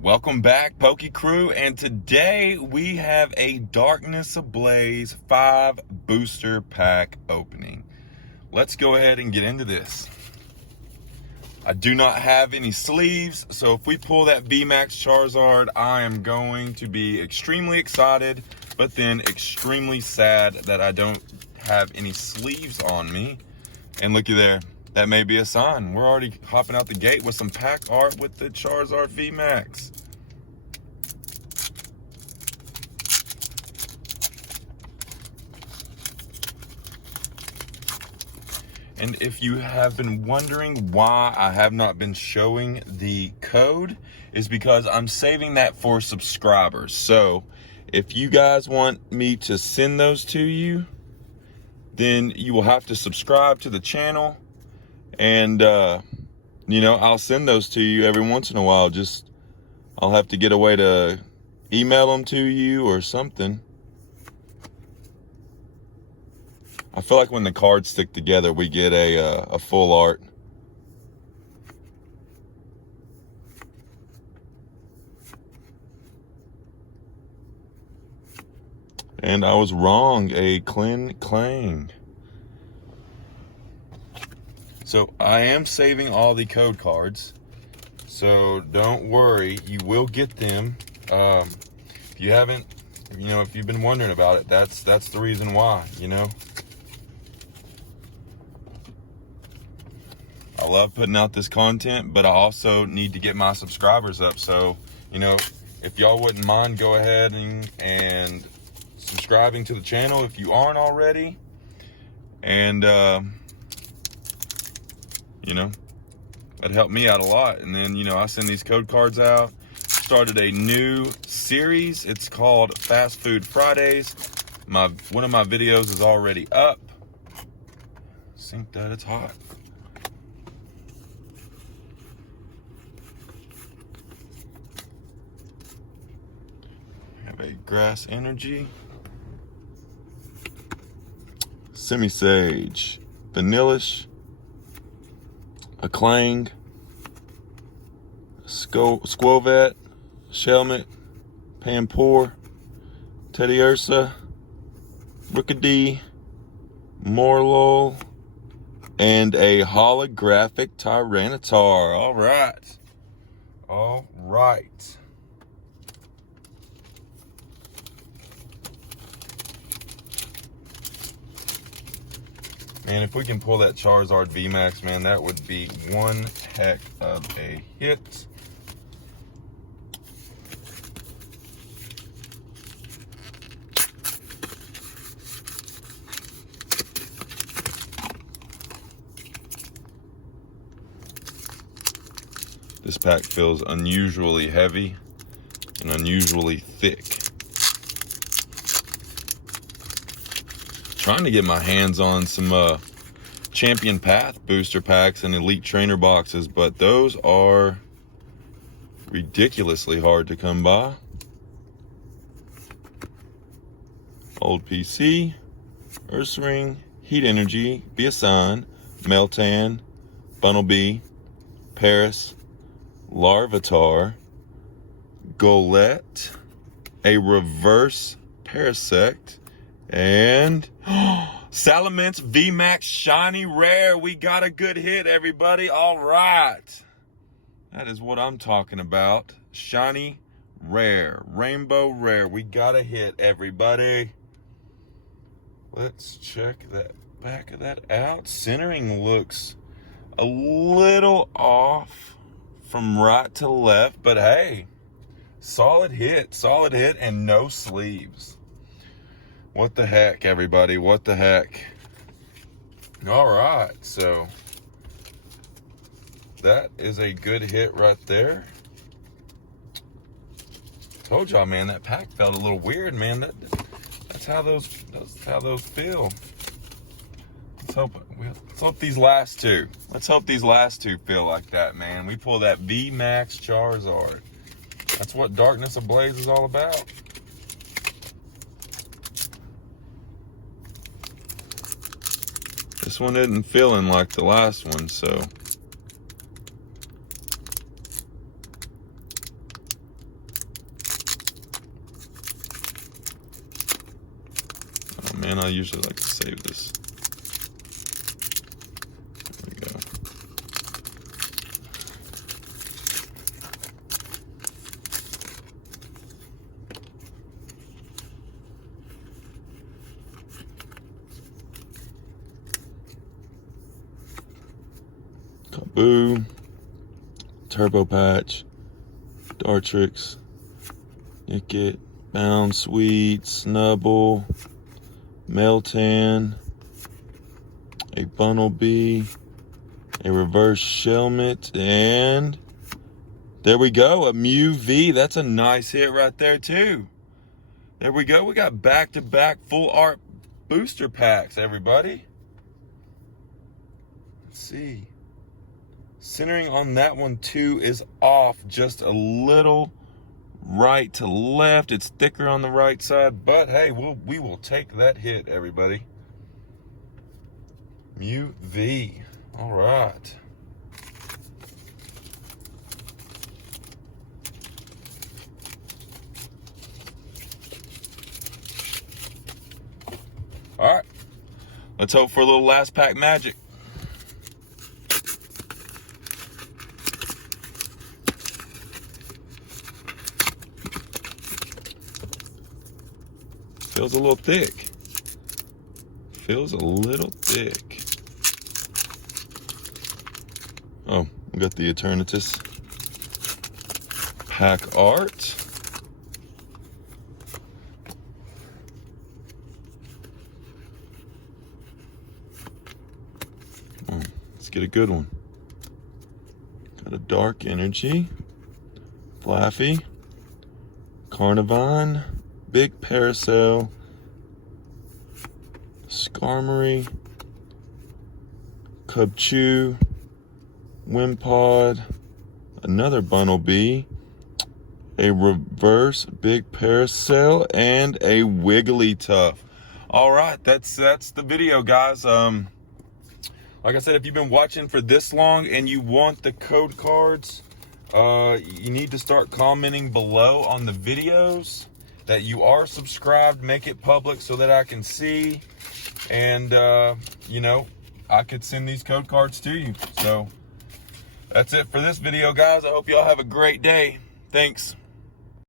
Welcome back, Poke Crew, and today we have a Darkness Ablaze 5 booster pack opening. Let's go ahead and get into this. I do not have any sleeves, so if we pull that VMAX Charizard, I am going to be extremely excited, but then extremely sad that I don't have any sleeves on me. And looky there, that may be a sign. We're already hopping out the gate with some pack art with the Charizard VMAX. And if you have been wondering why I have not been showing the code, is because I'm saving that for subscribers. So if you guys want me to send those to you, then you will have to subscribe to the channel. And, I'll send those to you every once in a while. I'll have to get a way to email them to you or something. I feel like when the cards stick together, we get a full art. And I was wrong, a Clang. So I am saving all the code cards. So don't worry, you will get them. If you haven't, if you've been wondering about it, that's the reason why, I love putting out this content, but I also need to get my subscribers up. So, if y'all wouldn't mind, go ahead and subscribing to the channel if you aren't already. And, that'd help me out a lot. And then, I send these code cards out. Started a new series. It's called Fast Food Fridays. One of my videos is already up. Think that it's hot. Have a Grass Energy, Semi-Sage, Vanillish, a Clang, Squovet, Shelmet, Panpour, Teddy Ursa, Rookidee, Morlul, and a holographic Tyranitar. All right. Man, if we can pull that Charizard VMAX, man, that would be one heck of a hit. This pack feels unusually heavy and unusually thick. Trying to get my hands on some Champion Path booster packs and Elite Trainer boxes, but those are ridiculously hard to come by. Old PC, Ursaring, Heat Energy, Biasan, Meltan, Bunnelby, Paris, Larvitar, Golett, a reverse Parasect, and Salamence VMAX Shiny Rare. We got a good hit, everybody. All right. That is what I'm talking about. Shiny Rare. Rainbow Rare. We got a hit, everybody. Let's check that back of that out. Centering looks a little off from right to left, but hey, solid hit, and no sleeves. What the heck, everybody? What the heck? All right, so that is a good hit right there. Told y'all, man, that pack felt a little weird, man. That's how those feel. Let's hope these last two. Let's hope these last two feel like that, man. We pull that VMAX Charizard. That's what Darkness Ablaze is all about. This one isn't feeling like the last one, so and I usually like to save this. There we go. Kaboo, Turbo Patch, Dartrix, Nicket, Bound Sweet, Snubble, Meltan, a Bunnelby, a Reverse Shelmet, and there we go, a Mew V. That's a nice hit right there too. There we go. We got back-to-back full art booster packs, everybody. Let's see. Centering on that one too is off just a little right to left. It's thicker on the right side, but hey, we will take that hit, everybody. Mew V. All right. All right. Let's hope for a little last pack magic. Feels a little thick. Feels a little thick. Oh, we got the Eternatus pack art. Oh, let's get a good one. Got a Dark Energy, Flaffy, Carnivine, Big Paracel, Skarmory, Cubchoo, Wimpod, another Bunnelby, a Reverse Big Paracel, and a Wigglytuff. All right, that's the video, guys. Like I said, if you've been watching for this long and you want the code cards, you need to start commenting below on the videos that you are subscribed. Make it public so that I can see, and you know, I could send these code cards to you. So that's it for this video, guys. I hope y'all have a great day. Thanks.